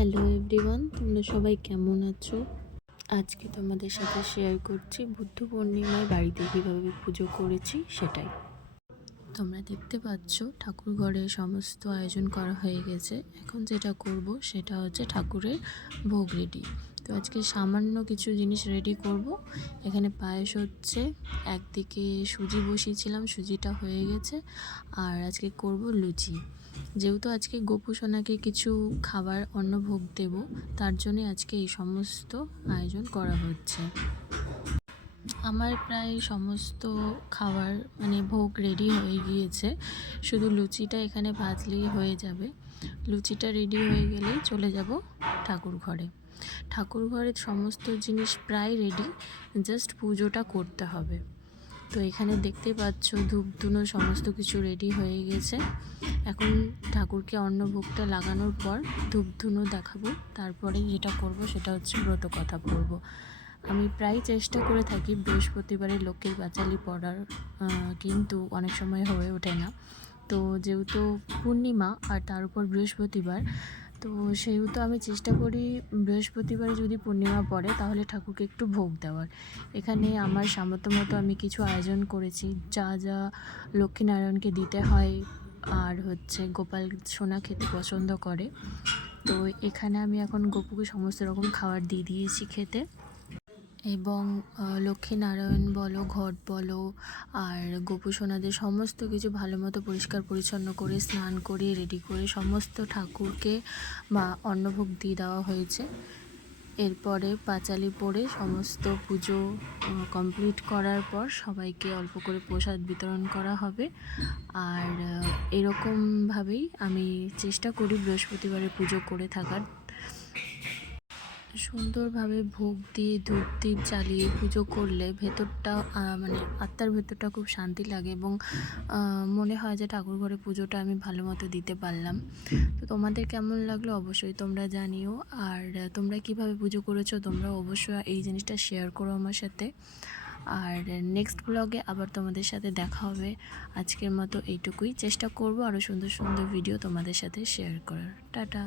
Hello everyone, তোমরা সবাই কেমন আছো? আজকে তোমাদের সাথে শেয়ার করছি বুদ্ধ পূর্ণিমায় বাড়িতে কীভাবে পুজো করেছি সেটাই। তোমরা দেখতে পাচ্ছ ঠাকুর ঘরে সমস্ত আয়োজন করা হয়ে গেছে। এখন যেটা করব সেটা হচ্ছে ঠাকুরের ভোগ রেডি। তো আজকে সামান্য কিছু জিনিস রেডি করব। এখানে পায়েস হচ্ছে, একদিকে সুজি বসিয়েছিলাম, সুজিটা হয়ে গেছে। আর আজকে করব লুচি। যেহেতু আজকে গোপু সোনাকে কিছু খাবার অন্ন ভোগ দেব, তার জন্যে আজকে এই সমস্ত আয়োজন করা হচ্ছে। আমার প্রায় সমস্ত খাবার ভোগ রেডি হয়ে গিয়েছে, শুধু লুচিটা এখানে ভাজলেই হয়ে যাবে। লুচিটা রেডি হয়ে গেলেই চলে যাব ঠাকুর ঘরে। ঠাকুর ঘরের সমস্ত জিনিস প্রায় রেডি, জাস্ট পুজোটা করতে হবে। তো এখানে দেখতেই পাচ্ছ ধূপ ধুনো সমস্ত কিছু রেডি হয়ে গেছে। এখন ঠাকুরকে অন্নভোগটা লাগানোর পর ধূপ ধুনো দেখাবো, তারপরে যেটা করব সেটা হচ্ছে ব্রত কথা পড়ব। আমি প্রায় চেষ্টা করে থাকি বৃহস্পতিবারে লক্ষ্মীর পাঁচালি পড়ার, কিন্তু অনেক সময় হয়ে ওঠে না। তো যেহেতু পূর্ণিমা আর তার উপর বৃহস্পতিবার, তো সেহেতু আমি চেষ্টা করি বৃহস্পতিবারে যদি পূর্ণিমা পড়ে তাহলে ঠাকুরকে একটু ভোগ দেওয়ার। এখানে আমার সামর্থ্য মতো আমি কিছু আয়োজন করেছি, যা যা লক্ষ্মীনারায়ণকে দিতে হয় আর হচ্ছে গোপাল সোনা খেতে পছন্দ করে। তো এখানে আমি এখন গোপুকে সমস্ত রকম খাবার দিয়ে দিয়েছি খেতে, এবং লক্ষ্মীনারায়ণ বলো, ঘট বলো, আর গোপু সোনাদের সমস্ত কিছু ভালো মতো পরিষ্কার পরিচ্ছন্ন করে স্নান করে রেডি করে সমস্ত ঠাকুরকে বা অন্নভোগ দিয়ে দেওয়া হয়েছে। এরপরে পাঁচালি পড়ে সমস্ত পুজো কমপ্লিট করার পর সবাইকে অল্প করে প্রসাদ বিতরণ করা হবে। আর এরকমভাবেই আমি চেষ্টা করি বৃহস্পতিবারে পুজো করে থাকার। সুন্দরভাবে ভোগ দিয়ে ধূপ দ্বীপ জ্বালিয়ে পুজো করলে ভেতরটা আত্মার ভেতরটা খুব শান্তি লাগে, এবং মনে হয় যে ঠাকুর ঘরে পুজোটা আমি ভালো মতো দিতে পারলাম। তো তোমাদের কেমন লাগলো অবশ্যই তোমরা জানিও। আর তোমরা কিভাবে পুজো করেছো তোমরা অবশ্যই এই জিনিসটা শেয়ার করো আমার সাথে। আর নেক্সট ব্লগে আবার তোমাদের সাথে দেখা হবে। আজকের মতো এইটুকুই, চেষ্টা করব আরও সুন্দর সুন্দর ভিডিও তোমাদের সাথে শেয়ার করার। টাটা।